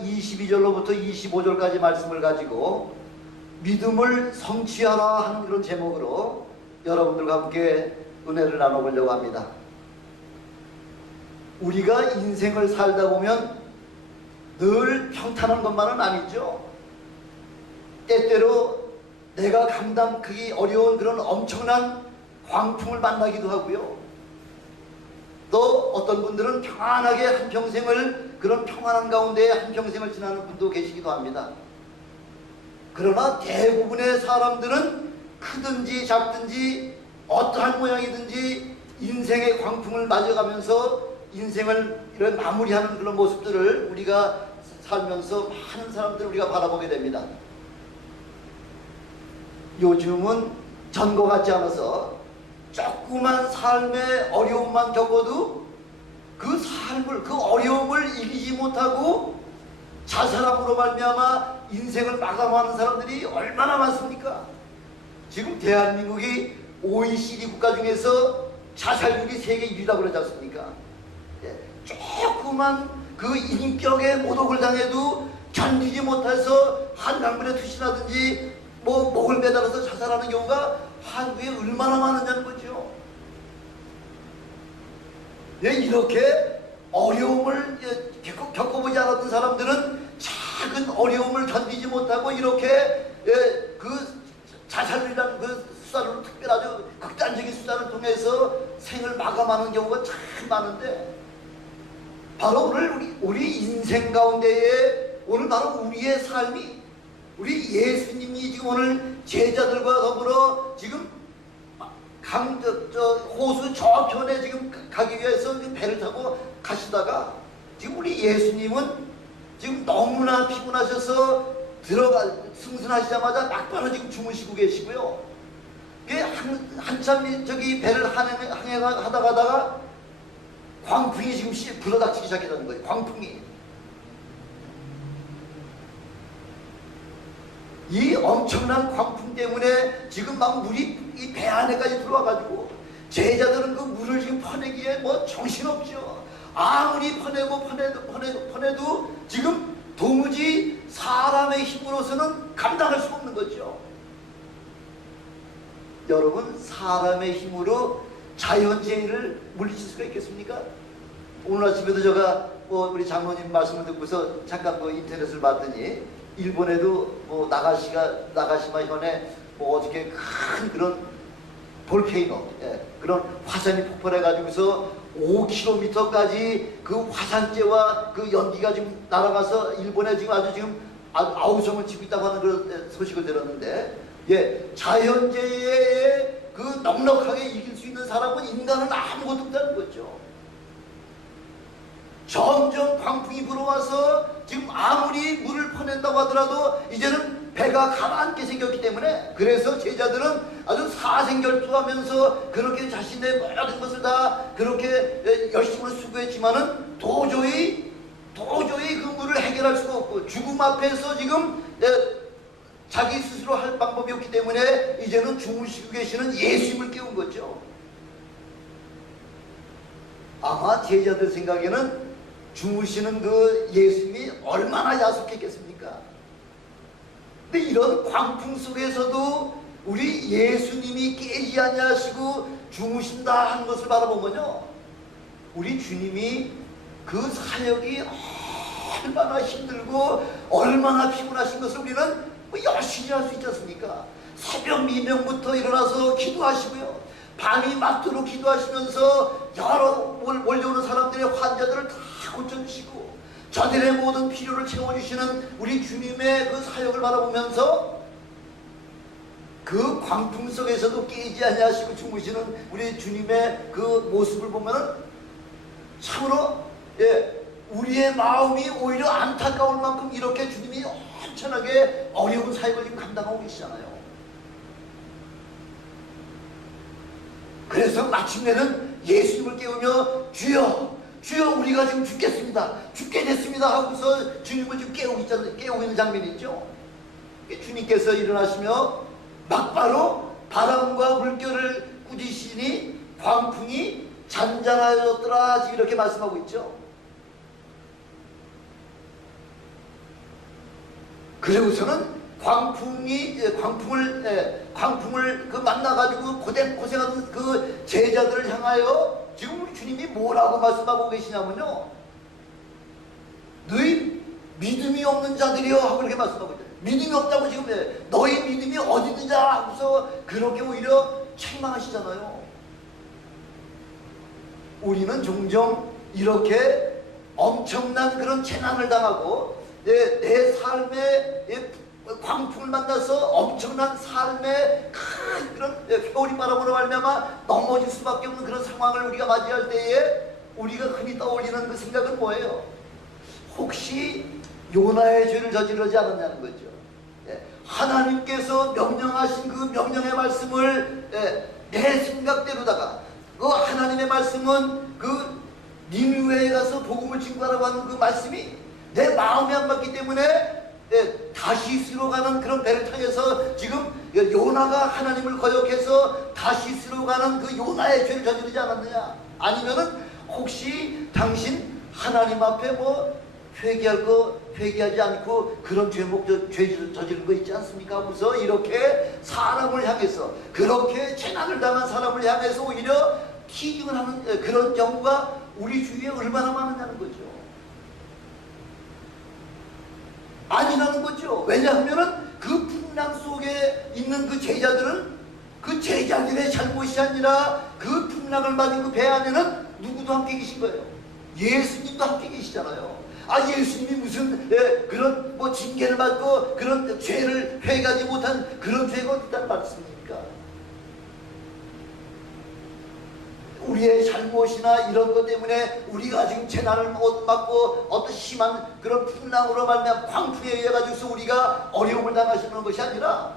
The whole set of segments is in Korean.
22절로부터 25절까지 말씀을 가지고 믿음을 성취하라 하는 그런 제목으로 여러분들과 함께 은혜를 나눠보려고 합니다. 우리가 인생을 살다 보면 늘 평탄한 것만은 아니죠. 때때로 내가 감당하기 어려운 그런 엄청난 광풍을 만나기도 하고요. 또 어떤 분들은 평안하게 한평생을, 그런 평안한 가운데 한평생을 지나는 분도 계시기도 합니다. 그러나 대부분의 사람들은 크든지 작든지 어떠한 모양이든지 인생의 광풍을 맞아가면서 인생을 이런 마무리하는 그런 모습들을 우리가 살면서 많은 사람들을 우리가 바라보게 됩니다. 요즘은 전과 같지 않아서 조그만 삶의 어려움만 겪어도 그 삶을, 그 어려움을 이기지 못하고 자살함으로 말미암아 인생을 마감하는 사람들이 얼마나 많습니까? 지금 대한민국이 OECD 국가 중에서 자살률이 세계 1위라고 그러지 않습니까? 조그만 그 인격의 모독을 당해도 견디지 못해서 한강물에 투신하든지 목을 매달아서 자살하는 경우가 한국에 얼마나 많으냐는 거죠. 이렇게 어려움을 겪어보지 않았던 사람들은 작은 어려움을 견디지 못하고 이렇게 그 자살이라는 그 수단으로 특별히 아주 극단적인 수단을 통해서 생을 마감하는 경우가 참 많은데, 바로 오늘 우리 인생 가운데에 오늘 바로 우리의 삶이, 우리 예수님이 지금 오늘 제자들과 더불어 지금 호수 저편에 지금 가기 위해서 배를 타고 가시다가 지금 우리 예수님은 지금 너무나 피곤하셔서 승선하시자마자 막바로 지금 주무시고 계시고요. 한참 저기 배를 항해하다가 광풍이 지금 불어닥치기 시작했다는 거예요. 광풍이. 이 엄청난 광풍 때문에 지금 막 물이 이 배 안에까지 들어와가지고 제자들은 그 물을 지금 퍼내기에 정신없죠. 아무리 퍼내도 지금 도무지 사람의 힘으로서는 감당할 수가 없는 거죠. 여러분, 사람의 힘으로 자연재해를 물리칠 수가 있겠습니까? 오늘 아침에도 제가 우리 장로님 말씀을 듣고서 잠깐 인터넷을 봤더니 일본에도 나가시마 현에 어저께 큰 그런 볼케이노, 그런 화산이 폭발해가지고서 5km까지 그 화산재와 그 연기가 지금 날아가서 일본에 지금 아주 아우성을 치고 있다고 하는 그런 소식을 들었는데, 자연재해에 그 넉넉하게 이길 수 있는 사람은 인간은 아무것도 없다는 거죠. 점점 광풍이 불어와서 지금 아무리 물을 퍼낸다고 하더라도 이제는 배가 가라앉게 생겼기 때문에, 그래서 제자들은 아주 사생결투하면서 그렇게 자신의 모든 것을 다 그렇게 열심으로 수고했지만은 도저히 그 물을 해결할 수가 없고, 죽음 앞에서 지금 자기 스스로 할 방법이 없기 때문에 이제는 주무시고 계시는 예수님을 깨운 거죠. 아마 제자들 생각에는 주무시는 그 예수님이 얼마나 야속했겠습니까? 근데 이런 광풍 속에서도 우리 예수님이 깨지 아니하시고 주무신다 하는 것을 바라보면요, 우리 주님이 그 사역이 얼마나 힘들고 얼마나 피곤하신 것을 우리는 열심히 할 수 있지 않습니까? 새벽 미명부터 일어나서 기도하시고요, 밤이 맞도록 기도하시면서 여러 몰려오는 사람들의 환자들을 다 고쳐주시고 저들의 모든 필요를 채워주시는 우리 주님의 그 사역을 바라보면서 그 광풍 속에서도 깨지 아니하시고 주무시는 우리 주님의 그 모습을 보면은 참으로 우리의 마음이 오히려 안타까울 만큼 이렇게 주님이 엄청나게 어려운 사역을 지금 감당하고 계시잖아요. 그래서 마침내는 예수님을 깨우며 주여 우리가 지금 죽게 됐습니다 하고서 주님을 지금 깨우고 있는 장면이 있죠. 주님께서 일어나시며 막바로 바람과 물결을 꾸짖으시니 광풍이 잔잔하여졌더라, 지금 이렇게 말씀하고 있죠. 그리고서는 광풍을 그 만나가지고 고생하는 그 제자들을 향하여 지금 우리 주님이 뭐라고 말씀하고 계시냐면요, 너희 믿음이 없는 자들이여 하고 그렇게 말씀하고 있어요. 믿음이 없다고 지금 너희 믿음이 어디 있는 자 하고서 그렇게 오히려 책망하시잖아요. 우리는 종종 이렇게 엄청난 그런 재난을 당하고 내 삶에 광풍을 만나서 엄청난 삶의 큰 그런 겨울바람으로 말미암아 넘어질 수밖에 없는 그런 상황을 우리가 맞이할 때에 우리가 흔히 떠올리는 그 생각은 뭐예요? 혹시 요나의 죄를 저지르지 않았냐는 거죠. 하나님께서 명령하신 그 명령의 말씀을 내 생각대로다가, 그 하나님의 말씀은 그 니느웨에 가서 복음을 증거하라고 하는 그 말씀이 내 마음에 안 맞기 때문에 다시스로 가는 그런 배를 타해서 지금 요나가 하나님을 거역해서 다시스로 가는 그 요나의 죄를 저지르지 않았느냐? 아니면은 혹시 당신 하나님 앞에 뭐 회개하지 않고 그런 죄 저지른 거 있지 않습니까? 하면서 이렇게 사람을 향해서, 그렇게 재난을 당한 사람을 향해서 오히려 티징을 하는 그런 경우가 우리 주위에 얼마나 많으냐는 거죠. 아니라는 거죠. 왜냐하면은 그 풍랑 속에 있는 그 제자들은 그 제자들의 잘못이 아니라 그 풍랑을 맞은 그 배 안에는 누구도 함께 계신 거예요. 예수님도 함께 계시잖아요. 예수님이 무슨 그런 뭐 징계를 받고 그런 죄를 회개하지 못한 그런 죄가 어디다 말씀입니까? 우리의 잘못이나 이런 것 때문에 우리가 지금 재난을 맞고 어떤 심한 그런 풍랑으로 말미암아 광풍에 의해 가지고서 우리가 어려움을 당하시는 것이 아니라,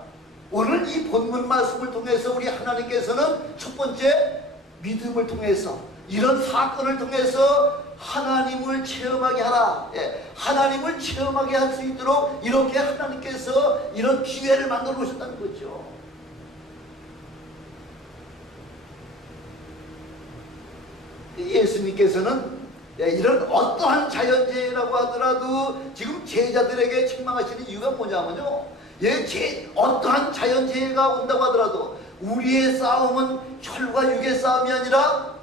오늘 이 본문 말씀을 통해서 우리 하나님께서는 첫 번째 믿음을 통해서, 이런 사건을 통해서 하나님을 체험하게 하라, 하나님을 체험하게 할 수 있도록 이렇게 하나님께서 이런 기회를 만들어 놓으셨다는 거죠. 예수님께서는 이런 어떠한 자연재해라고 하더라도 지금 제자들에게 책망하시는 이유가 뭐냐면요, 어떠한 자연재해가 온다고 하더라도 우리의 싸움은 혈과 육의 싸움이 아니라,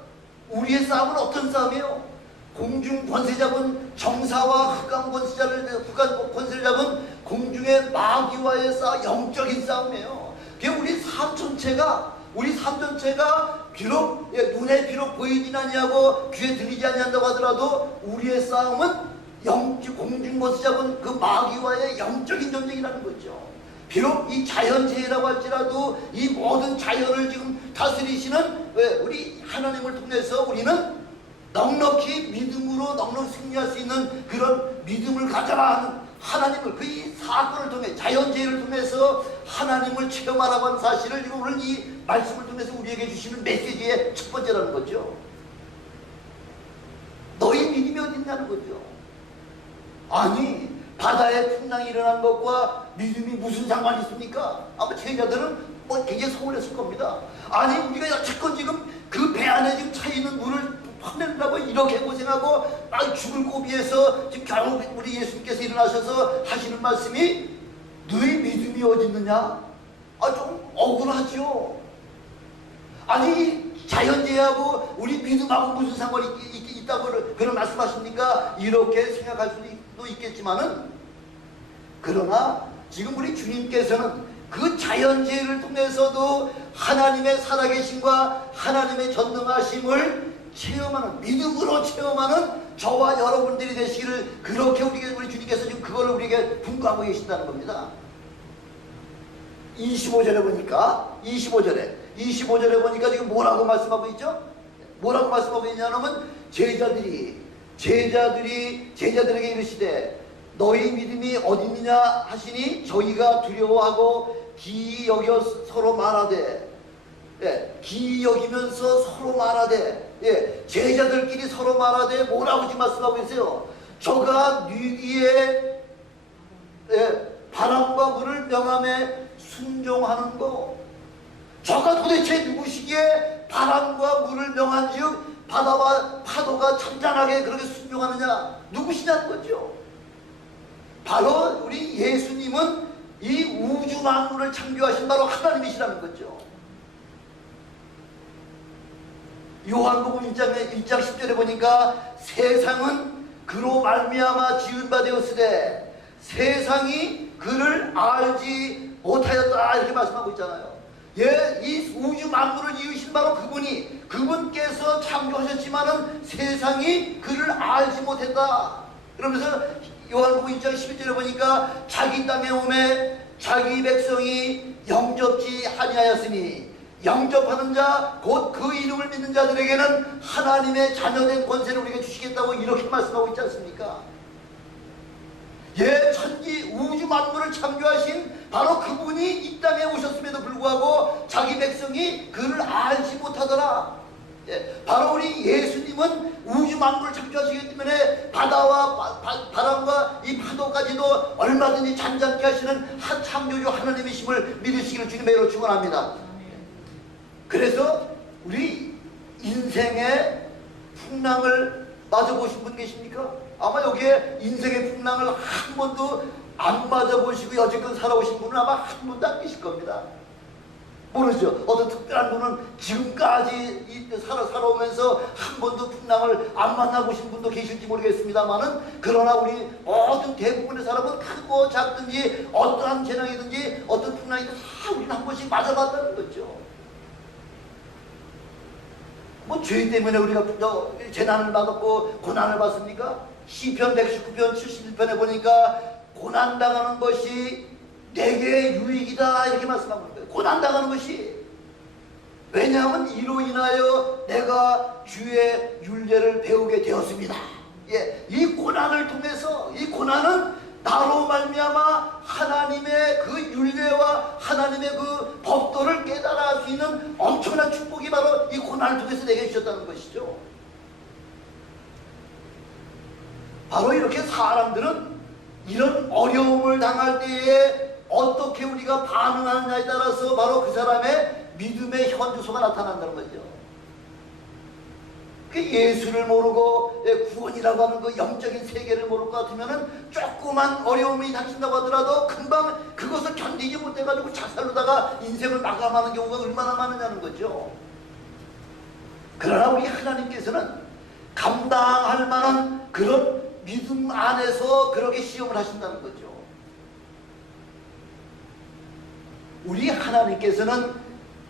우리의 싸움은 어떤 싸움이에요? 공중 권세 잡은 정사와 흑암 권세를 잡은 공중의 마귀와의 영적인 싸움이에요. 우리 삶 전체가 비록 눈에 비록 보이진 아니하고 귀에 들리지 아니한다고 하더라도 우리의 싸움은 공중 권세 잡은 그 마귀와의 영적인 전쟁이라는 거죠. 비록 이 자연재해라고 할지라도 이 모든 자연을 지금 다스리시는 우리 하나님을 통해서 우리는 넉넉히 믿음으로 넉넉히 승리할 수 있는 그런 믿음을 가져라 하는 하나님을, 그 사건을 통해, 자연재해를 통해서 하나님을 체험하라고 하는 사실을 지금 오늘 이 말씀을 통해서 우리에게 주시는 메시지의 첫 번째라는 거죠. 너희 믿음이 어디 있냐는 거죠. 아니, 바다에 풍랑이 일어난 것과 믿음이 무슨 상관이 있습니까? 아마 제자들은 굉장히 서운했을 겁니다. 아니, 우리가 여태껏 지금 그 배 안에 지금 차 있는 물을 화낸다고 이렇게 고생하고 죽을 고비에서 지금 결국 우리 예수님께서 일어나셔서 하시는 말씀이 너희 믿음이 어디 있느냐? 좀 억울하죠. 아니, 자연재해하고 우리 믿음하고 무슨 상관이 있다고 그런 말씀하십니까? 이렇게 생각할 수도 있겠지만은, 그러나 지금 우리 주님께서는 그 자연재해를 통해서도 하나님의 살아계심과 하나님의 전능하심을 체험하는, 믿음으로 체험하는 저와 여러분들이 되시기를, 그렇게 우리 주님께서 지금 그걸 우리에게 분과하고 계신다는 겁니다. 25절에 보니까 지금 뭐라고 말씀하고 있죠? 뭐라고 말씀하고 있냐면, 제자들에게 이르시되 너희 믿음이 어디 있느냐 하시니 저희가 두려워하고 기이 여겨 서로 말하되, 기이 여기면서 서로 말하되, 제자들끼리 서로 말하되 뭐라고 지금 말씀하고 계세요? 저가 뉘기에 바람과 물을 명함에 순종하는 거, 저가 도대체 누구시기에 바람과 물을 명한즉 바다와 파도가 잔잔하게 그렇게 순종하느냐? 누구시냐는 거죠. 바로 우리 예수님은 이 우주 만물을 창조하신 바로 하나님이시라는 거죠. 요한복음 1장 10절에 보니까 세상은 그로 말미암아 지은 바 되었으되 세상이 그를 알지 못하였다 이렇게 말씀하고 있잖아요. 예, 이 우주 만물을 이으신 바로 그분께서 창조하셨지만은 세상이 그를 알지 못했다. 그러면서 요한복음 1장 11절에 보니까 자기 땅에 오매 자기 백성이 영접지 아니하였으니 영접하는 자 곧 그 이름을 믿는 자들에게는 하나님의 자녀된 권세를 우리에게 주시겠다고 이렇게 말씀하고 있지 않습니까? 예, 천지 우주 만물을 창조하신 바로 그분이 이 땅에 오셨음에도 불구하고 자기 백성이 그를 알지 못하더라. 예, 바로 우리 예수님은 우주 만물을 창조하시기 때문에 바다와 바람과 이 파도까지도 얼마든지 잔잔케 하시는 창조주 하나님이심을 믿으시기를 주님의 이름으로 축원합니다. 그래서 우리 인생의 풍랑을 맞아보신 분 계십니까? 아마 여기에 인생의 풍랑을 한 번도 안 맞아보시고 여지껏 살아오신 분은 아마 한 분도 안 계실 겁니다. 모르죠. 어떤 특별한 분은 지금까지 살아오면서 한 번도 풍랑을 안 만나보신 분도 계실지 모르겠습니다만은, 그러나 우리 모든 대부분의 사람은 크고 작든지 어떠한 재난이든지 어떤 풍랑이든 다 우리는 한 번씩 맞아봤다는 거죠. 뭐 죄 때문에 우리가 재난을 받았고 고난을 받습니까? 시편 119편 71편에 보니까 고난당하는 것이 내게 유익이다 이렇게 말씀하고 있는 거예요. 고난당하는 것이. 왜냐하면 이로 인하여 내가 주의 율례를 배우게 되었습니다. 예, 이 고난을 통해서, 이 고난은 나로 말미암아 하나님의 그 율례와 하나님의 그 법도를 깨달아 할 수 있는 엄청난 축복이 바로 이 고난을 통해서 내게 주셨다는 것이죠. 바로 이렇게 사람들은 이런 어려움을 당할 때에 어떻게 우리가 반응하느냐에 따라서 바로 그 사람의 믿음의 현주소가 나타난다는 거죠. 그 예수를 모르고 구원이라고 하는 그 영적인 세계를 모를 것 같으면은 조그만 어려움이 닥친다고 하더라도 금방 그것을 견디지 못해가지고 자살로다가 인생을 마감하는 경우가 얼마나 많으냐는 거죠. 그러나 우리 하나님께서는 감당할 만한 그런 믿음 안에서 그렇게 시험을 하신다는 거죠. 우리 하나님께서는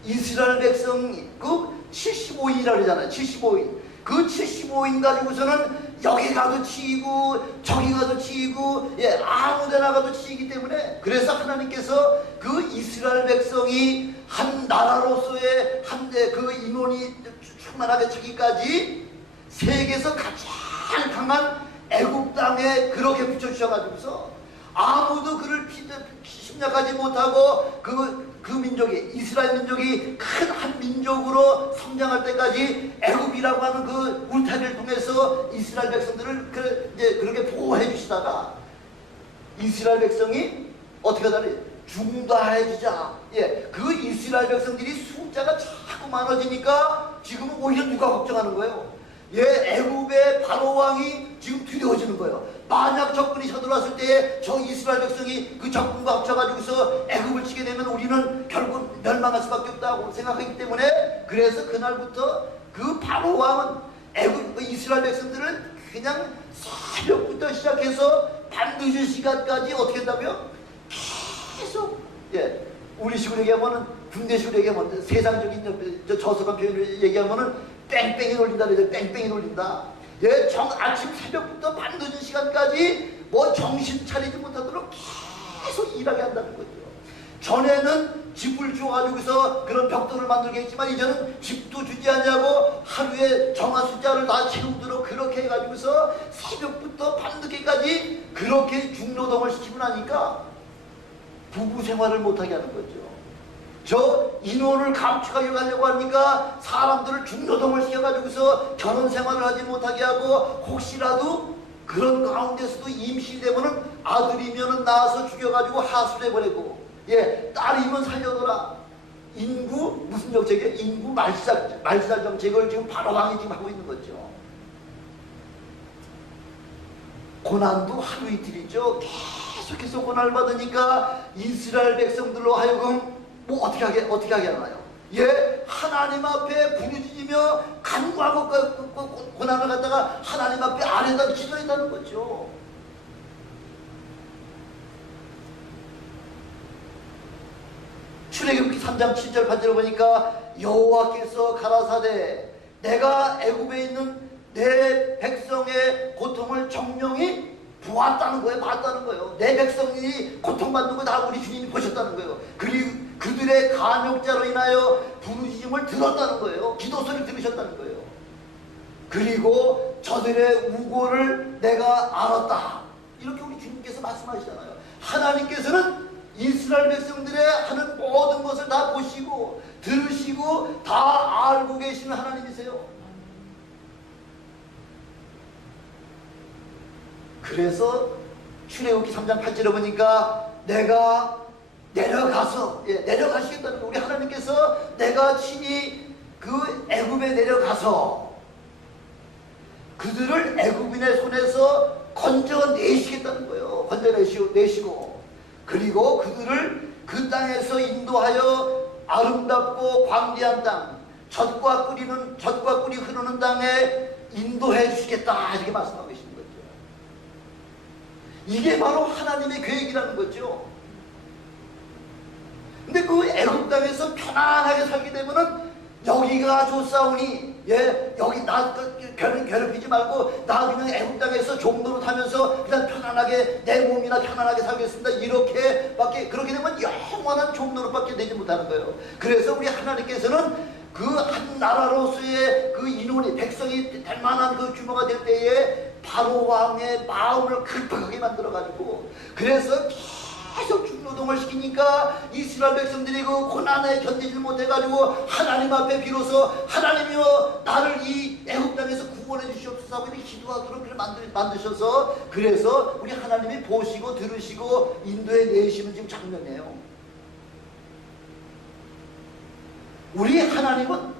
이스라엘 백성 그 75인이라고 그러잖아요. 75인. 그 75인 가지고서는 여기 가도 치이고 저기 가도 치이고, 예, 아무 데나 가도 치이기 때문에, 그래서 하나님께서 그 이스라엘 백성이 한 나라로서의 그 인원이 충만하게 차기까지 세계에서 가장 강한 애국 땅에 그렇게 붙여주셔가지고서 아무도 그를 침략하지 못하고 그 민족이, 이스라엘 민족이 큰 한 민족으로 성장할 때까지 애굽이라고 하는 그 울타리를 통해서 이스라엘 백성들을 그렇게 보호해 주시다가 이스라엘 백성이 어떻게 하다니 중다해지자, 예, 그 이스라엘 백성들이 숫자가 자꾸 많아지니까 지금은 오히려 누가 걱정하는 거예요? 예, 애굽의 바로 왕이 지금 두려워지는 거예요. 만약 적군이 쳐들어왔을 때에 저 이스라엘 백성이 그 적군과 합쳐가지고서 애굽을 치게 되면 우리는 결국 멸망할 수밖에 없다고 생각하기 때문에, 그래서 그날부터 그 바로 왕은 이스라엘 백성들을 그냥 새벽부터 시작해서 밤늦은 시간까지 어떻게 한다고요? 계속, 예, 우리식으로 얘기하면은, 군대식으로 얘기하면, 세상적인 저속한 표현을 얘기하면은 뺑뺑이 돌린다 그러죠. 뺑뺑이 돌린다. 예, 아침 새벽부터 밤늦은 시간까지 뭐 정신 차리지 못하도록 계속 일하게 한다는 거죠. 전에는 집을 주어가지고서 그런 벽돌을 만들게 했지만 이제는 집도 주지 않냐고 하루에 정한 숫자를 다 채우도록 그렇게 해가지고서 새벽부터 밤늦게까지 그렇게 중노동을 시키고 나니까 부부 생활을 못하게 하는 거죠. 저 인원을 감축하게 하려고 하니까 사람들을 중노동을 시켜가지고서 결혼 생활을 하지 못하게 하고, 혹시라도 그런 가운데서도 임신되면은 아들이면은 낳아서 죽여가지고 하수해버리고, 예, 딸이면 살려둬라. 인구 무슨 정책이에요? 인구 말살 정책을 지금 바로 왕이 지금 하고 있는 거죠. 고난도 하루 이틀이죠. 계속해서 고난을 받으니까 이스라엘 백성들로 하여금 뭐 어떻게 하게 하나요? 예, 하나님 앞에 부르짖으며 간구하고 고난을 갖다가 하나님 앞에 아뢰다 기도했다는 거죠. 출애굽기 3장 7절 8절 보니까 여호와께서 가라사대 내가 애굽에 있는 내 백성의 고통을 정령히 보았다는 거예요. 봤다는 거예요. 내 백성이 고통받는 거 다 우리 주님이 보셨다는 거예요. 그리고 그들의 간역자로 인하여 부르짖음을 들었다는 거예요. 기도 소리를 들으셨다는 거예요. 그리고 저들의 우고를 내가 알았다. 이렇게 우리 주님께서 말씀하시잖아요. 하나님께서는 이스라엘 백성들의 하는 모든 것을 다 보시고 들으시고 다 알고 계시는 하나님이세요. 그래서 출애굽기 3장 8절에 보니까 내가 내려가서 내려가시겠다는 거. 우리 하나님께서 내가 친히 그 애굽에 내려가서 그들을 애굽인의 손에서 건져내시겠다는 거예요. 건져내시고 그리고 그들을 그 땅에서 인도하여 아름답고 광대한 땅 젖과 꿀이 흐르는 땅에 인도해 주시겠다 이렇게 말씀하고 계시는 거죠. 이게 바로 하나님의 계획이라는 거죠. 근데 그 애굽 땅에서 편안하게 살게 되면은 여기가 좋사오니 여기 나 괴롭히지 말고 나 그냥 애굽 땅에서 종로로 타면서 그냥 편안하게 내 몸이나 편안하게 살겠습니다. 이렇게밖에 그렇게 되면 영원한 종로로밖에 되지 못하는 거예요. 그래서 우리 하나님께서는 그 한 나라로서의 그 인원이 백성이 될 만한 그 규모가 될 때에 바로 왕의 마음을 급하게 만들어 가지고 그래서 계속 중노동을 시키니까 이스라엘 백성들이 그 고난에 견디질 못해가지고 하나님 앞에 비로소 하나님이여 나를 이 애굽 땅에서 구원해 주시옵소서 하고 이렇게 기도하도록 만드셔서 그래서 우리 하나님이 보시고 들으시고 인도해 내시는 지금 장면이에요. 우리 하나님은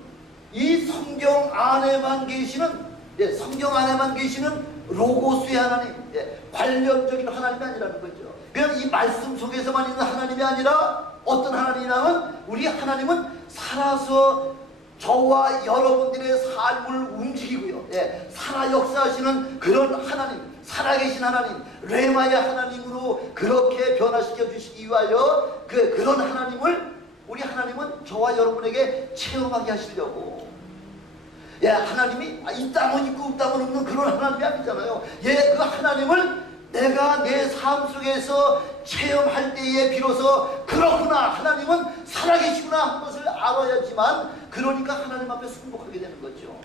이 성경 안에만 계시는 성경 안에만 계시는 로고스의 하나님, 관념적인 하나님이 아니라는 거죠. 그냥 이 말씀 속에서만 있는 하나님이 아니라 어떤 하나님이냐면 우리 하나님은 살아서 저와 여러분들의 삶을 움직이고요. 살아 역사하시는 그런 하나님, 살아계신 하나님, 레마의 하나님으로 그렇게 변화시켜 주시기 위하여 그런 하나님을 우리 하나님은 저와 여러분에게 체험하게 하시려고 하나님이 이 땅은 있고 이 땅은 없는 그런 하나님이 아니잖아요. 그 하나님을 내가 내 삶 속에서 체험할 때에 비로소 그렇구나 하나님은 살아계시구나 하는 것을 알아야지만 그러니까 하나님 앞에 승복하게 되는 거죠.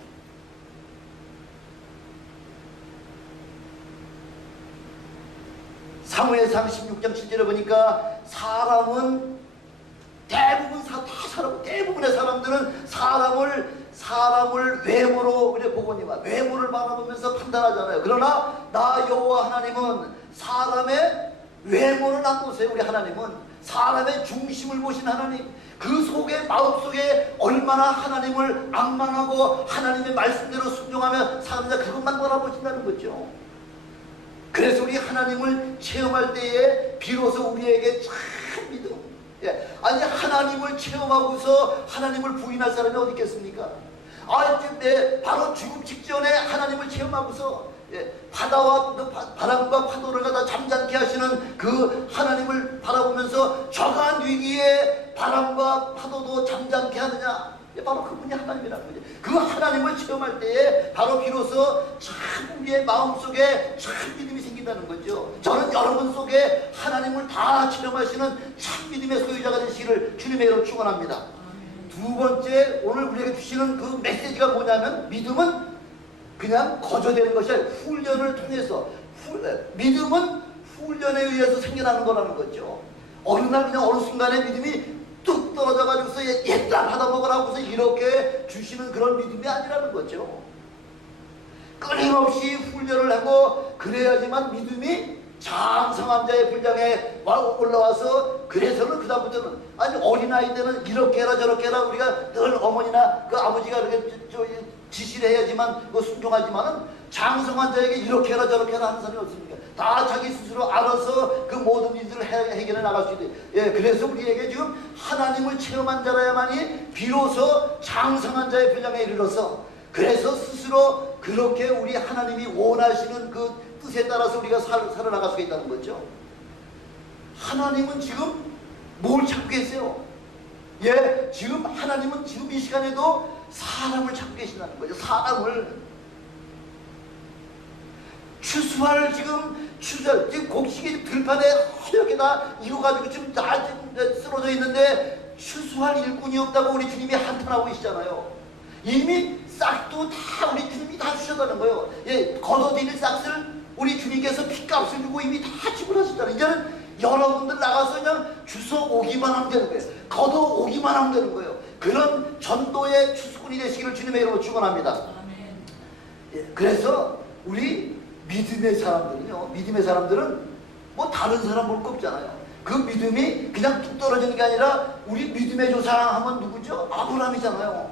사무엘상 16장 7절에 보니까 사람은 대부분의 사람들은 사람을 외모로 우리 보거니와 외모를 바라보면서 판단하잖아요. 그러나 나 여호와 하나님은 사람의 외모를 안 보세요. 우리 하나님은 사람의 중심을 보신 하나님, 그 속에 마음속에 얼마나 하나님을 앙망하고 하나님의 말씀대로 순종하며 사는가 그것만 바라보신다는 거죠. 그래서 우리 하나님을 체험할 때에 비로소 우리에게 참 믿음, 아니 하나님을 체험하고서 하나님을 부인할 사람이 어디 있겠습니까? 바로 죽음 직전에 하나님을 체험하고서 바다와 바람과 파도를 갖다 잠잠케 하시는 그 하나님을 바라보면서 저간 위기에 바람과 파도도 잠잠케 하느냐? 바로 그분이 하나님이라는 거죠. 그 하나님을 체험할 때에 바로 비로소 참 우리의 마음속에 참 믿음이 생긴다는 거죠. 저는 여러분 속에 하나님을 다 체험하시는 참 믿음의 소유자가 되시기를 주님의 이름으로 축원합니다. 두 번째 오늘 우리에게 주시는 그 메시지가 뭐냐면 믿음은 그냥 거저되는 것이 아니라 훈련을 통해서 믿음은 훈련에 의해서 생겨나는 거라는 거죠. 어느 날 그냥 어느 순간에 믿음이 뚝 떨어져가지고서 옛날 하다 먹으라고서 이렇게 주시는 그런 믿음이 아니라는 거죠. 끊임없이 훈련을 하고 그래야지만 믿음이 장성한 자의 분량에 올라와서 그래서는 그 다음부터는 아니 어린아이 때는 이렇게 해라 저렇게 해라 우리가 늘 어머니나 그 아버지가 이렇게 지시를 해야지만 순종하지만은 장성한 자에게 이렇게 해라 저렇게 해라 하는 사람이 없습니까? 다 자기 스스로 알아서 그 모든 일들을 해결해 나갈 수 있대. 예, 그래서 우리에게 지금 하나님을 체험한 자라야만이 비로소 장성한 자의 표장에 이르러서, 그래서 스스로 그렇게 우리 하나님이 원하시는 그 뜻에 따라서 우리가 살아나갈 수가 있다는 거죠. 하나님은 지금 뭘 찾고 계세요? 예, 지금 하나님은 지금 이 시간에도 사람을 찾고 계신다는 거죠. 사람을. 추수할 지금 곡식이 들판에 이렇게 다 익어가지고 지금 다 쓰러져 있는데 추수할 일꾼이 없다고 우리 주님이 한탄하고 계시잖아요. 이미 싹도 다 우리 주님이 다 주셨다는 거예요. 예, 걷어들일 싹을 우리 주님께서 핏값을 주고 이미 다 지불하셨잖아요. 이제는 여러분들 나가서 그냥 주워 오기만 하면 되는 거예요. 걷어 오기만 하면 되는 거예요. 그런 전도의 추수꾼이 되시기를 주님의 이름으로 축원합니다. 예, 그래서 우리 믿음의 사람들은요, 믿음의 사람들은 뭐 다른 사람 볼 거 없잖아요. 그 믿음이 그냥 뚝 떨어지는 게 아니라 우리 믿음의 조상 하면 누구죠? 아브라함이잖아요.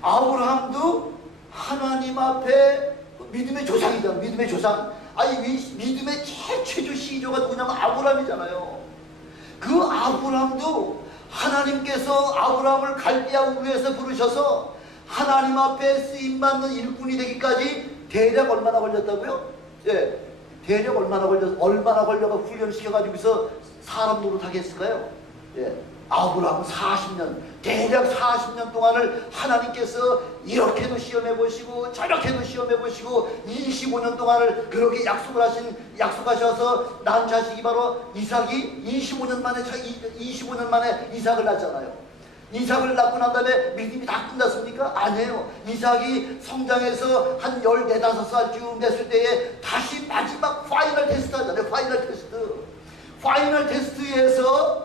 아브라함도 하나님 앞에 믿음의 조상이잖아요. 믿음의 조상. 아니 믿음의 최초 시조가 누구냐면 아브라함이잖아요. 그 아브라함도 하나님께서 아브라함을 갈대아 우르에서 부르셔서 하나님 앞에 쓰임받는 일꾼이 되기까지 대략 얼마나 걸렸다고요? 예, 대략 얼마나 걸려가 훈련을 시켜가지고서 사람 노릇하게 했을까요? 예, 아브라함은 40년, 대략 40년 동안을 하나님께서 이렇게도 시험해보시고 저렇게도 시험해보시고 25년 동안을 그렇게 약속하셔서 낳은 자식이 바로 이삭이 25년 만에 이삭을 낳잖아요. 이삭을 낳고 난 다음에 믿음이 다 끝났습니까? 아니에요. 이삭이 성장해서 한 14, 15살쯤 됐을 때에 다시 마지막 파이널 테스트 하잖아요. 파이널 테스트에서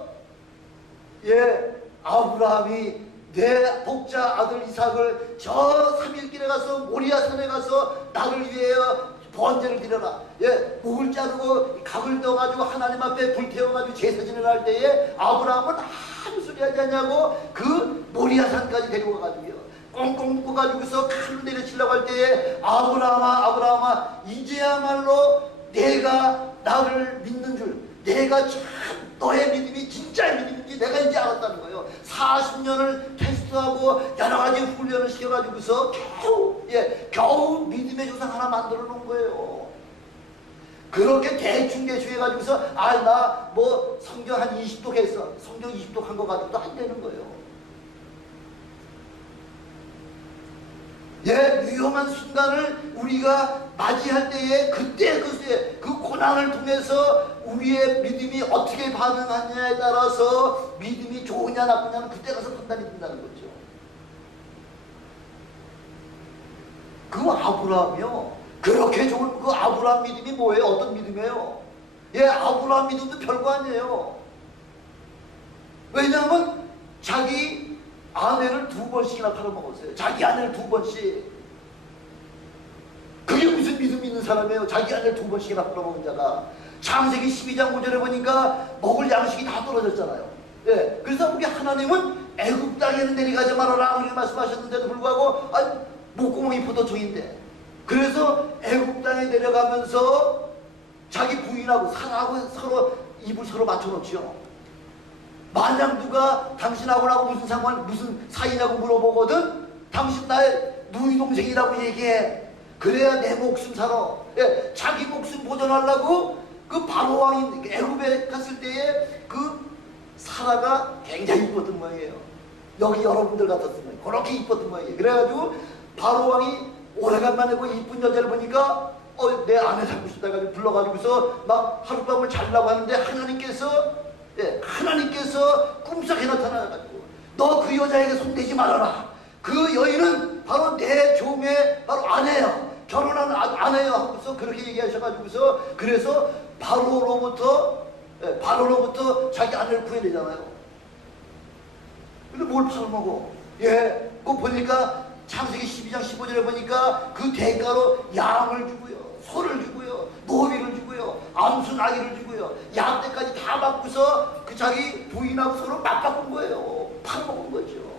예, 아브라함이 내 복자 아들 이삭을 저 3일길에 가서 모리아산에 가서 나를 위하여 번제를 드려라. 예, 목을 자르고 각을 떠가지고 하나님 앞에 불 태워가지고 제사 지내려 할 때에 아브라함은 아무 소리 하지 않냐고 그 모리아산까지 데리고 가가지고요. 꽁꽁 묶어가지고서 칼로 내려치려고 할 때에 아브라함아 이제야말로 내가 나를 믿는 줄, 내가 참 너의 믿음이 진짜의 믿음인지 내가 이제 알았다는 거예요. 40년을 테스트하고 여러 가지 훈련을 시켜가지고서 겨우 믿음의 조상 하나 만들어 놓은 거예요. 그렇게 대충 해가지고서 나 뭐 성경 한 20독 했어. 성경 20독 한 거 가지고도 안 되는 거예요. 예, 위험한 순간을 우리가 맞이할 때에 그때 그 고난을 통해서 우리의 믿음이 어떻게 반응하느냐에 따라서 믿음이 좋으냐 나쁘냐는 그때 가서 판단이 된다는 거죠. 그 아브라함이요, 그렇게 좋은 그 아브라함 믿음이 뭐예요? 어떤 믿음이에요? 예, 아브라함 믿음도 별거 아니에요. 왜냐하면 자기 아내를 2번씩이나 팔아먹었어요. 자기 아내를 2번씩. 그게 무슨 믿음 있는 사람이에요? 자기 아내를 2번씩이나 팔아먹은 자가. 창세기 12장 5절에 보니까 먹을 양식이 다 떨어졌잖아요. 예, 그래서 우리 하나님은 애굽 땅에는 내려가지 말아라 우리 말씀하셨는데도 불구하고 목구멍이 포도청인데, 그래서 애굽 땅에 내려가면서 자기 부인하고 사라하고 서로 입을 서로 맞춰놓지요. 만약 누가 당신하고 무슨 사이냐고 물어보거든 당신 나의 누이 동생이라고 얘기해. 그래야 내 목숨 살아. 예, 자기 목숨 보존하려고 그 바로 왕인 애굽에 갔을 때에 그 사라가 굉장히 이뻤던 모양이에요. 여기 여러분들 같았으면 그렇게 이뻤던 모양이에요. 그래가지고 바로 왕이 오래간만에 그 이쁜 여자를 보니까 내 아내 잡고 싶다 해가지고 불러가지고서 막 하룻밤을 자려고 하는데 하나님께서 꿈속에 나타나가지고 너 그 여자에게 손대지 말아라. 그 여인은 바로 내 종의 바로 아내야. 결혼한 아내야 하고서 그렇게 얘기하셔가지고서 그래서 바로로부터 자기 아내를 구해내잖아요. 근데 뭘 팔아먹어? 예, 그거 보니까 창세기 12장 15절에 보니까 그 대가로 양을 주고요, 소를 주고요, 노비를 주고요, 암수 나귀를 주고요, 양떼까지 다 받고서 그 자기 부인하고 서로 맞바꾼 거예요. 팔아먹은 거죠.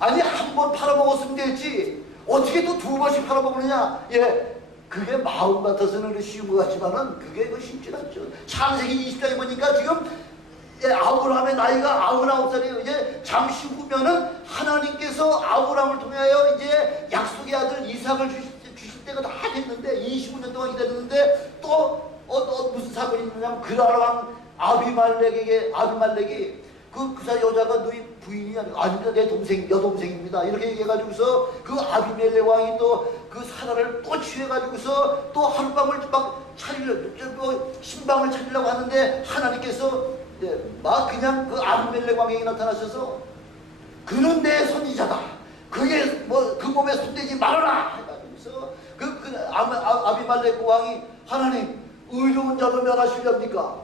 아니 한 번 팔아먹었으면 됐지 어떻게 또 두 번씩 팔아먹느냐? 예, 그게 마음 같아서는 쉬운 것 같지만은 그게 쉽지 않죠. 창세기 20장에 보니까 지금 아브라함의 나이가 99살이에요. 이제 잠시 후면은 하나님께서 아브라함을 통하여 이제 약속의 아들 이삭을 주실 때가 다 됐는데 25년 동안 기다렸는데 또 무슨 사건이 있느냐면 그랄 왕 아비말렉이 그 여자가 너희 부인이 아닙니다. 내 동생, 여동생입니다. 이렇게 얘기해가지고서 그 아비멜렉 왕이 또 그 사라를 또 취해가지고서 또 하룻밤을 막 신방을 차리려고 하는데 하나님께서 막 그냥 그 아비멜렉 왕에게 나타나셔서 그는 내 선지자다. 그게 뭐 그 몸에 손대지 말아라. 해가지고서 아비멜렉 왕이 하나님 의로운 자도 멸하시렵니까?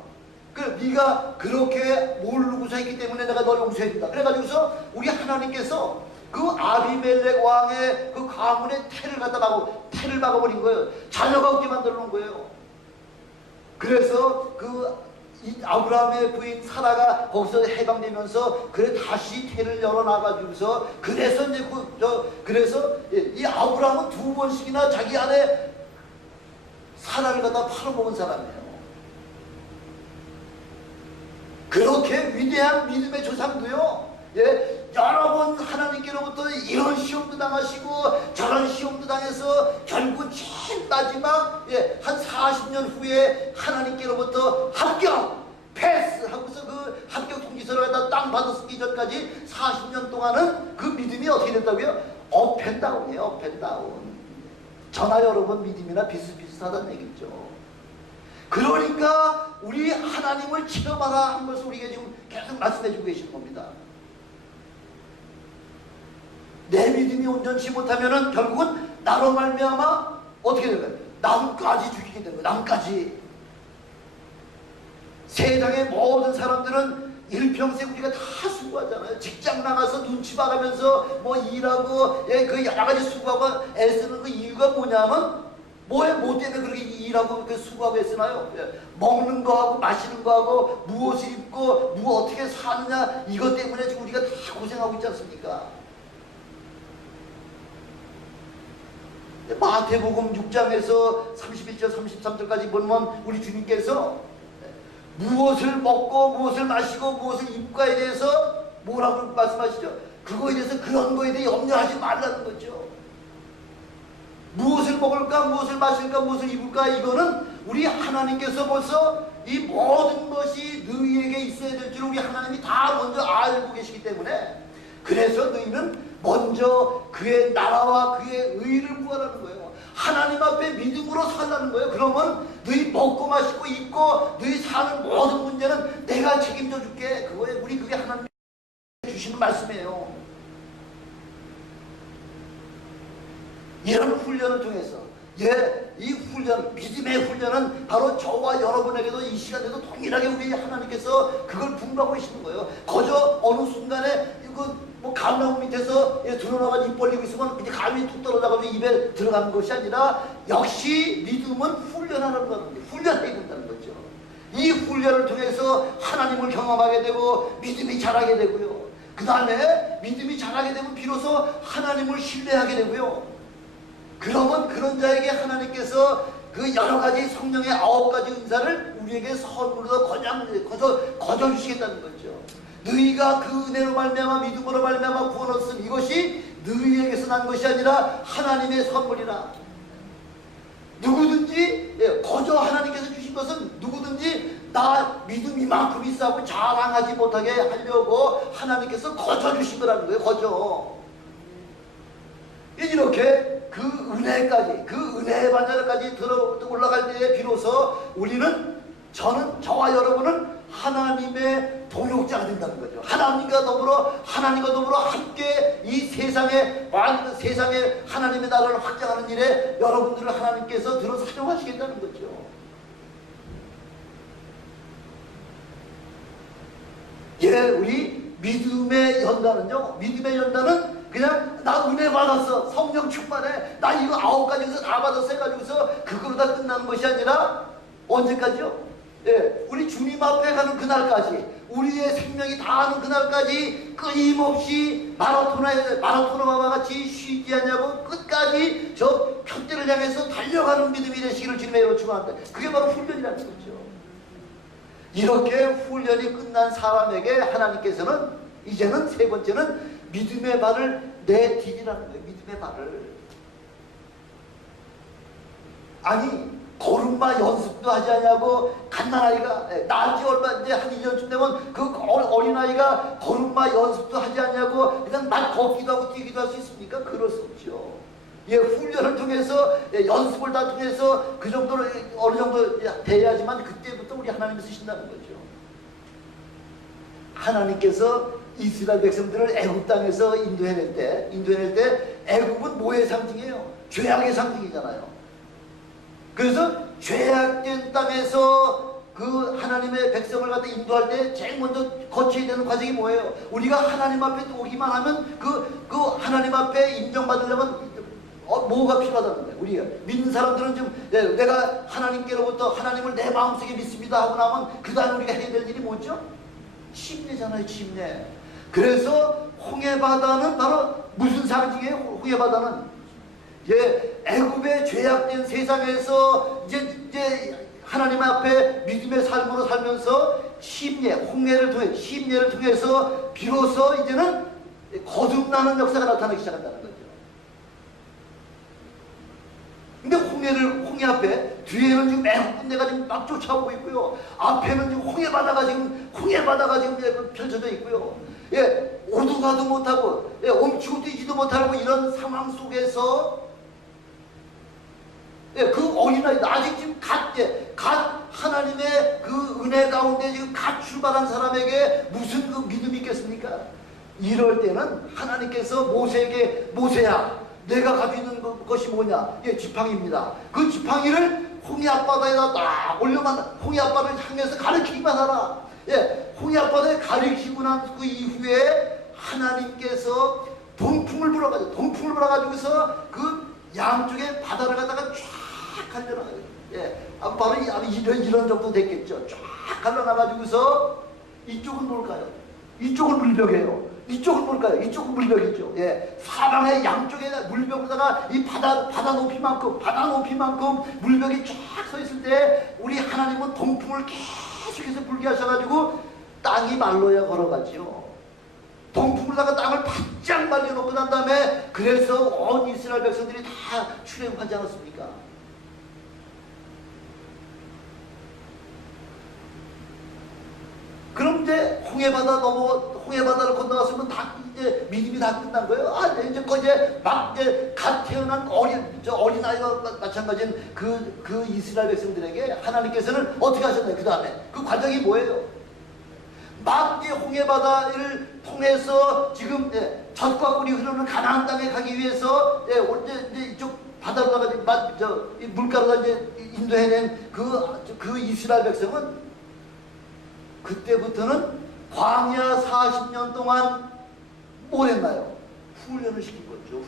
네가 그렇게 모르고서 했기 때문에 내가 널 용서해준다. 그래가지고서 우리 하나님께서 그 아비멜렉 왕의 그 가문에 태를 박아버린 거예요. 자녀가 없게 만들어 놓은 거예요. 그래서 이 아브라함의 부인 사라가 거기서 해방되면서 그래 다시 태를 열어놔가지고서 그래서 이제 그래서 이 아브라함은 두 번씩이나 자기 아내 사라를 갖다 팔아먹은 사람이에요. 그렇게 위대한 믿음의 조상도요, 여러 번 하나님께로부터 이런 시험도 당하시고 저런 시험도 당해서 결국 제일 마지막 한 40년 후에 하나님께로부터 합격! 패스! 하고서 그 합격 통지서를 갖다 땅 받았기 전까지 40년 동안은 그 믿음이 어떻게 됐다고요? 업앤다운이에요. 업앤다운. 저나 여러분 믿음이나 비슷비슷하다는 얘기죠. 그러니까 우리 하나님을 체험하라 한 것을 우리에게 지금 계속 말씀해주고 계시는 겁니다. 내 믿음이 온전치 못하면은 결국은 나로 말미암아 어떻게 되는 거예요? 남까지 죽이게 되는 거예요. 남까지. 세상의 모든 사람들은 일평생 우리가 다 수고하잖아요. 직장 나가서 눈치 봐가면서 뭐 일하고 그 여러 가지 수고하고 애쓰는 그 이유가 뭐냐면 뭐 때문에 그렇게 일하고 수고하고 애쓰나요? 먹는 거하고 마시는 거하고 무엇을 입고 어떻게 사느냐 이것 때문에 지금 우리가 다 고생하고 있지 않습니까? 마태복음 6장에서 31절 33절까지 보면 우리 주님께서 무엇을 먹고 무엇을 마시고 무엇을 입고에 대해서 뭐라고 말씀하시죠? 그거에 대해서 그런 거에 대해 염려하지 말라는 거죠. 무엇을 먹을까 무엇을 마실까 무엇을 입을까 이거는 우리 하나님께서 벌써 이 모든 것이 너희에게 있어야 될 줄 우리 하나님이 다 먼저 알고 계시기 때문에 그래서 너희는 먼저 그의 나라와 그의 의를 구하라는 거예요. 하나님 앞에 믿음으로 살라는 거예요. 그러면 너희 먹고 마시고 입고 너희 사는 모든 문제는 내가 책임져 줄게. 그게 하나님 주시는 말씀이에요. 이런 훈련을 통해서 이 훈련, 믿음의 훈련은 바로 저와 여러분에게도 이 시간에도 동일하게 우리 하나님께서 그걸 분부하고 계시는 거예요. 거저 어느 순간에 뭐 감나무 밑에서 드러나가지고 입 벌리고 있으면 이제 감이 툭 떨어져가지고 입에 들어가는 것이 아니라 역시 믿음은 훈련하는 거예요. 훈련해야 된다는 거죠. 이 훈련을 통해서 하나님을 경험하게 되고 믿음이 자라게 되고요. 그 다음에 믿음이 자라게 되면 비로소 하나님을 신뢰하게 되고요. 그러면 그런 자에게 하나님께서 그 여러 가지 성령의 9가지 은사를 우리에게 선물로 거저 주시겠다는 거죠. 너희가 그 은혜로 말미암아 믿음으로 말미암아 구원 얻었음 이것이 너희에게서 난 것이 아니라 하나님의 선물이라. 누구든지 거저 하나님께서 주신 것은 누구든지 나 믿음 이만큼 있어하고 자랑하지 못하게 하려고 하나님께서 거저 주신 거라는 거예요. 거저. 이렇게 그 은혜까지 그 은혜의 반열까지 올라갈 때에 비로소 저와 여러분은 하나님의 동역자가 된다는 거죠. 하나님과 더불어 함께 이 세상에 하나님의 나라를 확장하는 일에 여러분들을 하나님께서 들어 사용하시겠다는 거죠. 우리 믿음의 연단은요. 그냥 나 은혜 받았어. 성령 충만해. 나 이거 9가지에서 다 받았어 해가지고서 그걸로 다 끝나는 것이 아니라 언제까지요? 예, 우리 주님 앞에 가는 그날까지, 우리의 생명이 다하는 그날까지 끊임없이 마라토너와 같이 쉬지 않냐고 끝까지 저 표대를 향해서 달려가는 믿음이 되시기를 주님의 이름으로 축원합니다. 그게 바로 훈련이라는 거죠. 이렇게 훈련이 끝난 사람에게 하나님께서는 이제는 세 번째는 믿음의 발을 내디디라는 거예요. 믿음의 발을. 아니 걸음마 연습도 하지 않냐고 갓난아이가 낳은 지 얼마 이제 한 2년쯤 되면 그 어린아이가 걸음마 연습도 하지 않냐고 그냥 막 걷기도 하고 뛰기도 할 수 있습니까? 그럴 수 없죠. 예, 훈련을 통해서 연습을 다 통해서 그 정도로 어느 정도 돼야지만 그때부터 우리 하나님이 쓰신다는 거죠. 하나님께서 이스라엘 백성들을 애굽 땅에서 인도해낼 때 애굽은 뭐의 상징이에요? 죄악의 상징이잖아요. 그래서 죄악된 땅에서 그 하나님의 백성을 갖다 인도할 때 제일 먼저 거쳐야 되는 과정이 뭐예요? 우리가 하나님 앞에 오기만 하면 그 하나님 앞에 인정받으려면 뭐가 필요하다는 거예요? 우리가 믿는 사람들은 좀 내가 하나님께로부터 하나님을 내 마음속에 믿습니다 하고 나면 그 다음에 우리가 해야 될 일이 뭐죠? 침례잖아요. 침례. 그래서 홍해바다는 바로 무슨 상징이에요? 홍해바다는 애굽의 죄악된 세상에서 이제 하나님 앞에 믿음의 삶으로 살면서 침례를 통해서 비로소 이제는 거듭나는 역사가 나타나기 시작한다는 거죠. 근데 홍해 앞에 뒤에는 지금 애굽 군대가 지금 막 쫓아오고 있고요. 앞에는 지금 홍해바다가 지금 펼쳐져 있고요. 오도 못하고 멈추고 뛰지도 못하고 이런 상황 속에서 그 어린아이 아직 지금 갓 하나님의 그 은혜 가운데 지금 갓 출발한 사람에게 무슨 그 믿음이 있겠습니까? 이럴 때는 하나님께서 모세에게 모세야 내가 가지고 있는 것이 뭐냐? 지팡이입니다. 그 지팡이를 홍해 앞바다에다 딱 올려만 홍해 앞바다를 향해서 가리키기만 하라. 홍해 앞바다에 가리키고 난 그 이후에 하나님께서 동풍을 불어가지고서 그 양쪽에 바다를 갖다가 쫙 갈려나가요. 바로 이런 정도 됐겠죠. 쫙 갈려나가지고서 이쪽은 뭘까요? 이쪽은 물벽이에요. 이쪽은 뭘까요? 이쪽은 물벽이죠. 사방의 양쪽에 물벽에다가 이 바다 높이만큼 물벽이 쫙 서 있을 때 우리 하나님은 동풍을 계속해서 불게 하셔가지고 땅이 말로야 걸어가지요. 동풍으로다가 땅을 바짝 말려놓고 난 다음에 그래서 온 이스라엘 백성들이 다 출애굽하지 않았습니까? 그럼 이제 홍해바다를 건너갔으면 다 이제 믿음이 다 끝난 거예요. 이제 갓 태어난 어린아이와 마찬가지인 그 이스라엘 백성들에게 하나님께서는 어떻게 하셨나요? 그 다음에 그 과정이 뭐예요? 막 이제 홍해바다를 통해서 지금 젖과 꿀이 흐르는 가나안 땅에 가기 위해서 이제 이쪽 바다로다가 물가로다 이제 인도해낸 그 이스라엘 백성은 그때부터는 광야 40년 동안 뭘 했나요? 훈련을 시킨 거죠.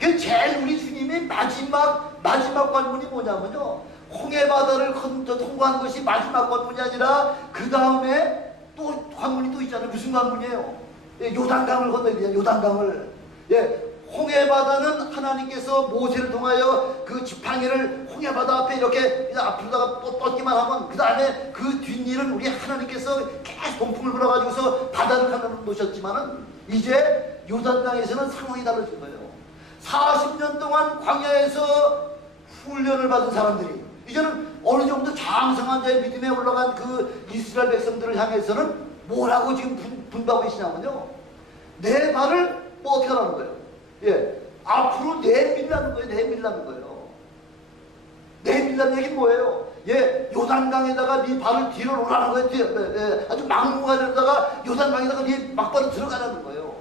그 제일 우리 주님의 마지막 관문이 뭐냐면요. 홍해바다를 통과한 것이 마지막 관문이 아니라 그 다음에 또 관문이 또 있잖아요. 무슨 관문이에요? 요단강을 건너야 돼요. 요단강을. 홍해바다는 하나님께서 모세를 통하여 그 지팡이를 홍해바다 앞에 이렇게 앞으로다가 뻗기만 하면 그 다음에 그 뒷일은 우리 하나님께서 계속 동풍을 불어가지고서 바다를 가르쳐 놓으셨지만은 이제 요단강에서는 상황이 달라진 거예요. 40년 동안 광야에서 훈련을 받은 사람들이 이제는 어느 정도 장성한 자의 믿음에 올라간 그 이스라엘 백성들을 향해서는 뭐라고 지금 분부하고 계시냐면요. 내 발을 뭐 어떻게 하라는 거예요? 앞으로 내밀라는 거예요. 내밀라는 얘기는 뭐예요? 요단강에다가 네 발을 뒤로 놓으라는 거예요. 아주 막무가내로다가 요단강에다가 네 막발을 들어가라는 거예요.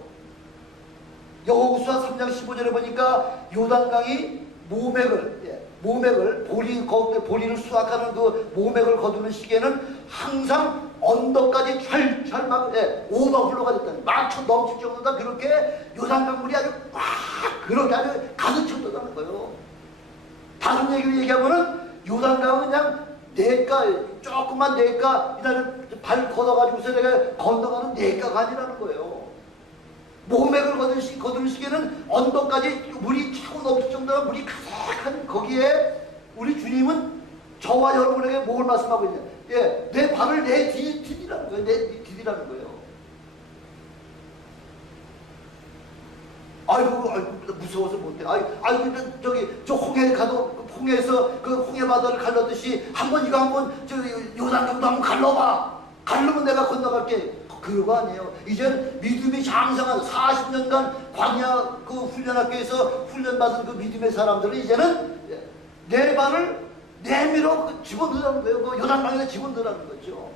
여호수아 3장 15절에 보니까 요단강이 모맥을 보리를 수확하는 그 모맥을 거두는 시기에는 항상 언덕까지 찰찰 오가 흘러가졌다니 막쳐 넘칠 정도다. 그렇게 요단강 물이 아주 꽉 그렇게 아주 가득 찼다는 거예요. 다른 얘기를 얘기하면은 요단강은 그냥 내가 조그만 내가 이날 발 걷어가지고서 내가 건너가는 내가가 아니라는 거예요. 모맥을 거두시기에는 언덕까지 물이 차고 넘칠 정도로 물이 가득한 거기에 우리 주님은 저와 여러분에게 뭘 말씀하고 있냐? 예, 내 발을 내 디디라는 거예요. 내 디디라는 거예요. 아이고 무서워서 못해. 아이고 저 홍해 가도 홍해에서 그 홍해 바다를 갈라듯이 한번 이거 한번 저 요단강도 한번 갈라봐. 갈르면 내가 건너갈게. 그거 아니에요. 이제는 믿음이 장성한 40년간 광야 그 훈련학교에서 훈련받은 그 믿음의 사람들은 이제는 내 발을 내밀어 집어넣으라는 거예요. 그 요단강에 집어넣으라는 거죠.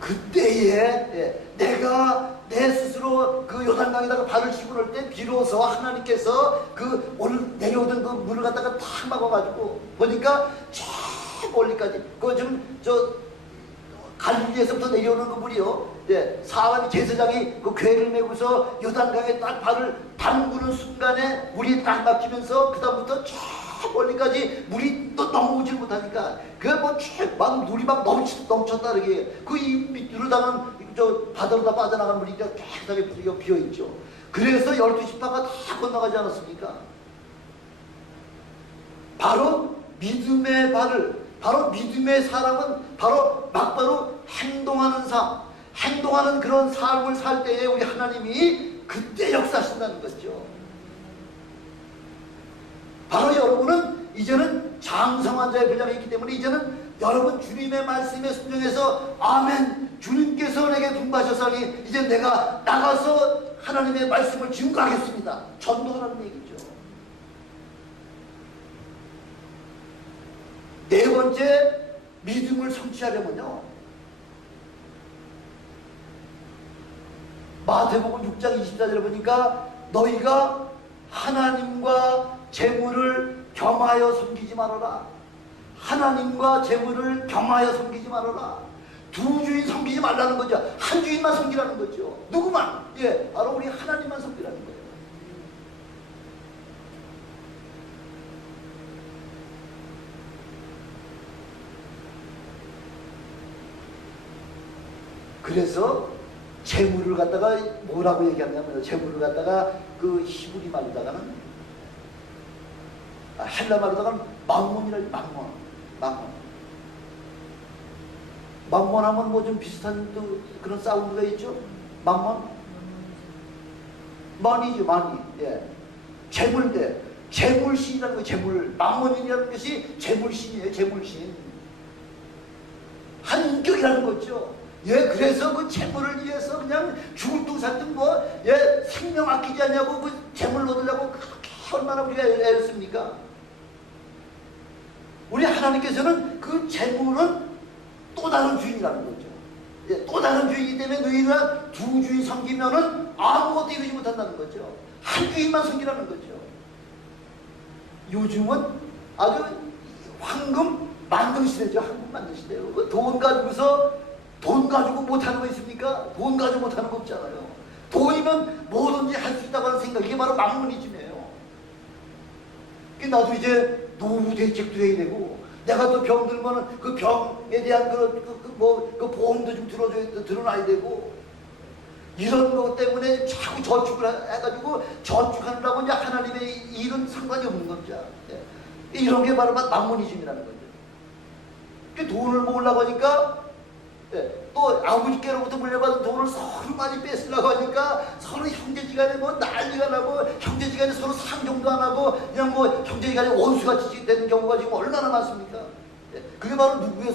그때에 내가 내 스스로 그 요단강에다가 발을 집어넣을 때 비로소 하나님께서 그 오늘 내려오던 그 물을 갖다가 탁 막아가지고 보니까 저 멀리까지 그 지금 저 갈릴리에서부터 내려오는 그 물이요. 사람이 제사장이 그 궤를 메고서 요단강에 딱 발을 담그는 순간에 물이 딱 막히면서 그 다음부터 저 멀리까지 물이 또 넘어오질 못하니까 그게 막 물이 막 넘쳤다 이렇게 그 밑으로 다가는 저 바다로 다 빠져나간 물이 깨끗하게 비어있죠. 그래서 12지파가 다 건너가지 않았습니까? 바로 믿음의 발을 바로 믿음의 사람은 바로 막바로 행동하는 그런 삶을 살 때에 우리 하나님이 그때 역사하신다는 거죠. 바로 여러분은 이제는 장성한 자의 분량이 있기 때문에 이제는 여러분 주님의 말씀에 순종해서 아멘 주님께서 내게 분부하셨으니 이제 내가 나가서 하나님의 말씀을 증거하겠습니다. 전도하라는 얘기죠. 네 번째 믿음을 성취하려면요. 마태복음 6장 24절에 보니까 너희가 하나님과 재물을 겸하여 섬기지 말아라. 하나님과 재물을 겸하여 섬기지 말아라. 두 주인 섬기지 말라는 거죠. 한 주인만 섬기라는 거죠. 누구만? 바로 우리 하나님만 섬기라는 거예요. 그래서 재물을 갖다가 뭐라고 얘기하냐면 재물을 갖다가 그 히브리 말로다가는 헬라 말로다가는 망몬이라고 망몬 하면 뭐 좀 비슷한 또 그런 사운드가 있죠. 망몬 머니죠. 머니. 재물대 재물신이라는 거 재물 망몬이라는 것이 재물신이에요. 재물신 한 인격이라는 거죠. 그래서 그 재물을 위해서 그냥 죽을 둥 살든 생명 아끼지 않냐고 그 재물 얻으려고 그렇게 얼마나 우리가 애를 씁니까? 우리 하나님께서는 그 재물은 또 다른 주인이라는 거죠. 또 다른 주인이기 때문에 너희가 두 주인 섬기면은 아무것도 이루지 못한다는 거죠. 한 주인만 섬기라는 거죠. 요즘은 아주 황금 만능 시대죠. 황금 만능 시대요. 그 돈 가지고 못하는 거 있습니까? 돈 가지고 못하는 거 없잖아요. 돈이면 뭐든지 할 수 있다고 하는 생각, 이게 바로 막무니즘이에요. 나도 이제 노후 대책도 해야 되고, 내가 또 병 들면은 그 병에 대한 그 보험도 좀 들어놔야 되고, 이런 것 때문에 자꾸 저축을 해가지고 저축하느라고 이제 하나님의 일은 상관이 없는 겁니다. 이런 게 바로 막무니즘이라는 거죠. 돈을 모으려고 하니까 또 아버지께로부터 물려받은 돈을 서로 많이 뺏으려고 하니까 서로 형제지간에 뭐 난리가 나고 형제지간에 서로 상종도 안 하고 그냥 뭐 형제지간에 원수같이 되는 경우가 지금 얼마나 많습니까? 그게 바로 누구의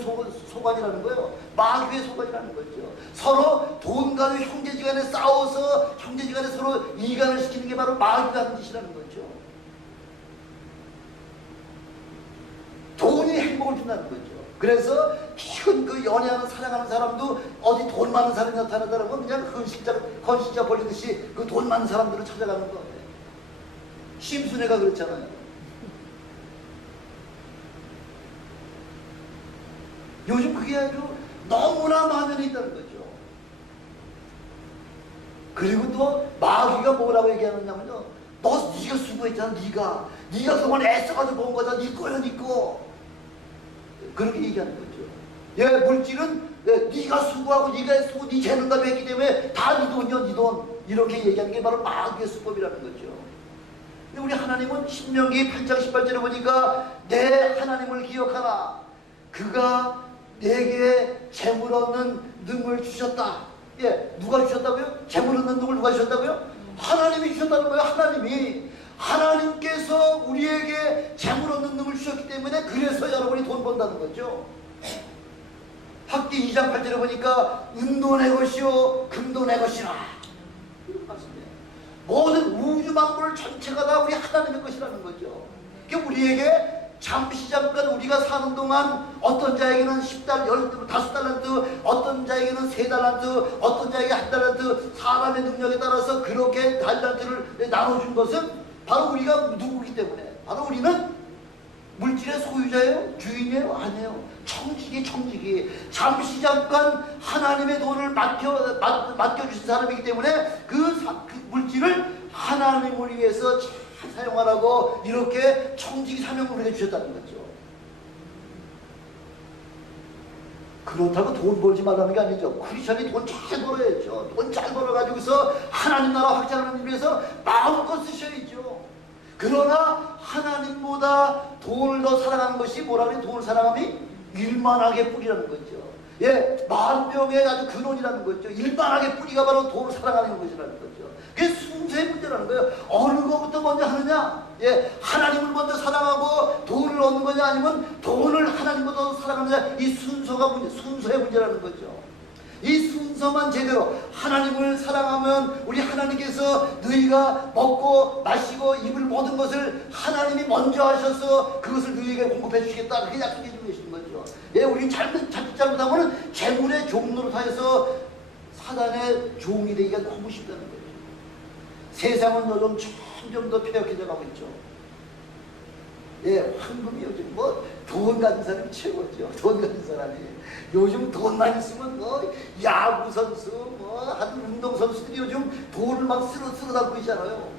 소관이라는 거예요? 마귀의 소관이라는 거죠. 서로 돈 가지고 형제지간에 싸워서 형제지간에 서로 이간을 시키는 게 바로 마귀가 하는 짓이라는 거죠. 돈이 행복을 준다는 거죠. 그래서 기껏 그 연애하는 사랑하는 사람도 어디 돈 많은 사람이 나타나더라면 그냥 헌신자 벌리듯이 그 돈 많은 사람들을 찾아가는 거예요. 심순애가 그렇잖아요. 요즘 그게 아주 너무나 만연해 있다는 거죠. 그리고 또 마귀가 뭐라고 얘기하느냐면요, 네가 수고했잖아. 네가 그동안 애써가지고 본 거잖아. 네 거야, 네 거. 그렇게 얘기하는 거죠. 예, 물질은 네가 수고하고 네가 애쓰고 네 재능과 했기 때문에 다 네 돈이야, 네 돈. 이렇게 얘기하는 게 바로 마귀의 수법이라는 거죠. 근데 우리 하나님은 신명기 8장 18절에 보니까 내 하나님을 기억하라. 그가 내게 재물 얻는 능을 주셨다. 예, 누가 주셨다고요? 재물 얻는 능을 누가 주셨다고요? 하나님이 주셨다는 거예요. 하나님께서 우리에게 재물 얻는 능을 주셨기 때문에 그래서 여러분이 돈 번다는 거죠. 학기 2장 8절에 보니까 은도 내 것이요 금도 내 것이라. 모든 우주 만물 전체가 다 우리 하나님의 것이라는 거죠. 그러니까 우리에게 잠시 잠깐 우리가 사는 동안 어떤 자에게는 10달란트, 5달란트, 어떤 자에게는 3달란트, 어떤 자에게 1달란트, 사람의 능력에 따라서 그렇게 달란트를 나눠준 것은 바로 우리가 누구기 때문에, 바로 우리는 물질의 소유자예요? 주인이에요? 아니에요. 청지기. 잠시 잠깐 하나님의 돈을 맡겨주신 사람이기 때문에 그 물질을 하나님을 위해서 잘 사용하라고 이렇게 청지기 사명을 우리에게 주셨다는 거죠. 그렇다고 돈 벌지 말라는 게 아니죠. 크리스천이 돈 잘 벌어야죠. 돈 잘 벌어가지고서 하나님 나라 확장하는 일 위해서 마음껏 쓰셔야죠. 그러나 하나님보다 돈을 더 사랑하는 것이 뭐라 그래? 돈을 사랑함이 일만하게 뿌리라는 거죠. 예, 만병의 아주 근원이라는 거죠. 일만하게 뿌리가 바로 돈을 사랑하는 것이라는 거죠. 그게 순서의 문제라는 거예요. 어느 것부터 먼저 하느냐? 예, 하나님을 먼저 사랑하고 돈을 얻는 거냐, 아니면 돈을 하나님보다 사랑하느냐? 이 순서가 순서의 문제라는 거죠. 이 순서만 제대로 하나님을 사랑하면 우리 하나님께서 너희가 먹고 마시고 입을 모든 것을 하나님이 먼저 하셔서 그것을 너희에게 공급해 주시겠다, 그렇게 약속해 주고 계시는 거죠. 예, 우리 잘못하면 재물의 종로로 타여서 사단의 종이 되기가 너무 쉽다는 거죠. 세상은 요즘 점점 더 폐역해져 가고 있죠. 예, 황금이 요즘 돈 가진 사람이 최고죠. 돈 가진 사람이. 요즘 돈만 있으면 야구선수, 하여튼 운동선수들이 요즘 돈을 막 쓸어 담고 있잖아요.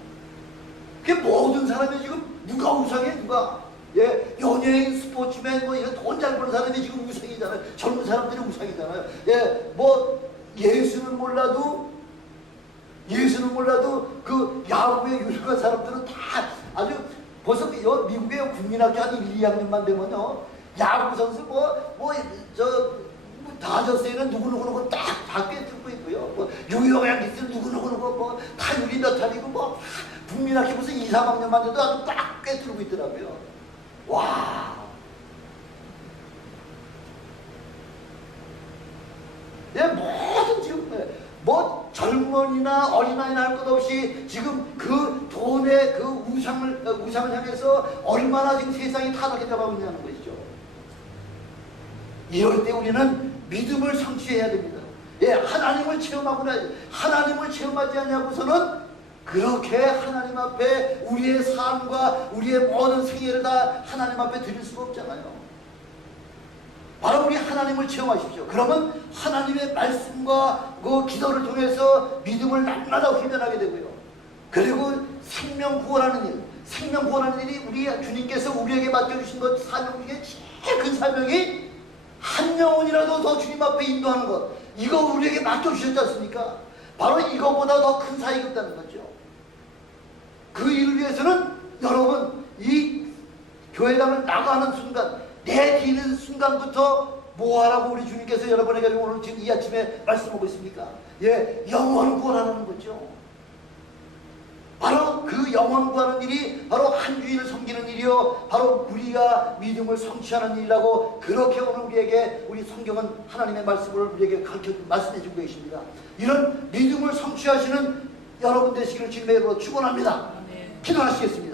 그게 모든 사람이 지금 누가 우상해, 누가? 예, 연예인, 스포츠맨, 이런 돈 잘 버는 사람이 지금 우상이잖아요. 젊은 사람들이 우상이잖아요. 예, 예수는 몰라도 그 야구에 유력한 사람들은 다 아주 벌써 미국의 국민학교 한 1, 2학년만 되면요, 야구 선수 다저스에는 누구누구 다 꿰뚫고 있고요. 뉴욕 양키스는 누구누구 타율이 몇 할이고 국민학교 무슨 2, 3학년만 돼도 아주 딱 꿰뚫고 있더라고요. 와. 예, 모든 지금 젊은이나 어린아이나 할 것 없이 지금 그 돈의 그 우상을 향해서 얼마나 지금 세상이 타락해 가고 있냐는 것이죠. 이럴 때 우리는 믿음을 성취해야 됩니다. 예, 하나님을 체험하고 나야지. 하나님을 체험하지 않냐고서는 그렇게 하나님 앞에 우리의 삶과 우리의 모든 생애를 다 하나님 앞에 드릴 수가 없잖아요. 바로 우리 하나님을 체험하십시오. 그러면 하나님의 말씀과 그 기도를 통해서 믿음을 날마다 훈련하게 되고요. 그리고 생명 구원하는 일이 우리 주님께서 우리에게 맡겨주신 것, 사명 중에 제일 큰 사명이 한 영혼이라도 더 주님 앞에 인도하는 것, 이거 우리에게 맡겨주셨지 않습니까? 바로 이거보다 더 큰 사역이 없다는 거죠. 그 일을 위해서는 여러분, 이 교회당을 나가는 순간, 내디는 순간부터 뭐하라고 우리 주님께서 여러분에게 오늘 지금 이 아침에 말씀하고 있습니까? 예, 영혼 구원하는 거죠. 바로 그 영혼 구하는 일이 바로 한 주인을 섬기는 일이요, 바로 우리가 믿음을 성취하는 일이라고 그렇게 오늘 우리에게 우리 성경은 하나님의 말씀을 우리에게 말씀해 주고 계십니다. 이런 믿음을 성취하시는 여러분 되시기를 주님의 이름으로 축원합니다. 기도하시겠습니다.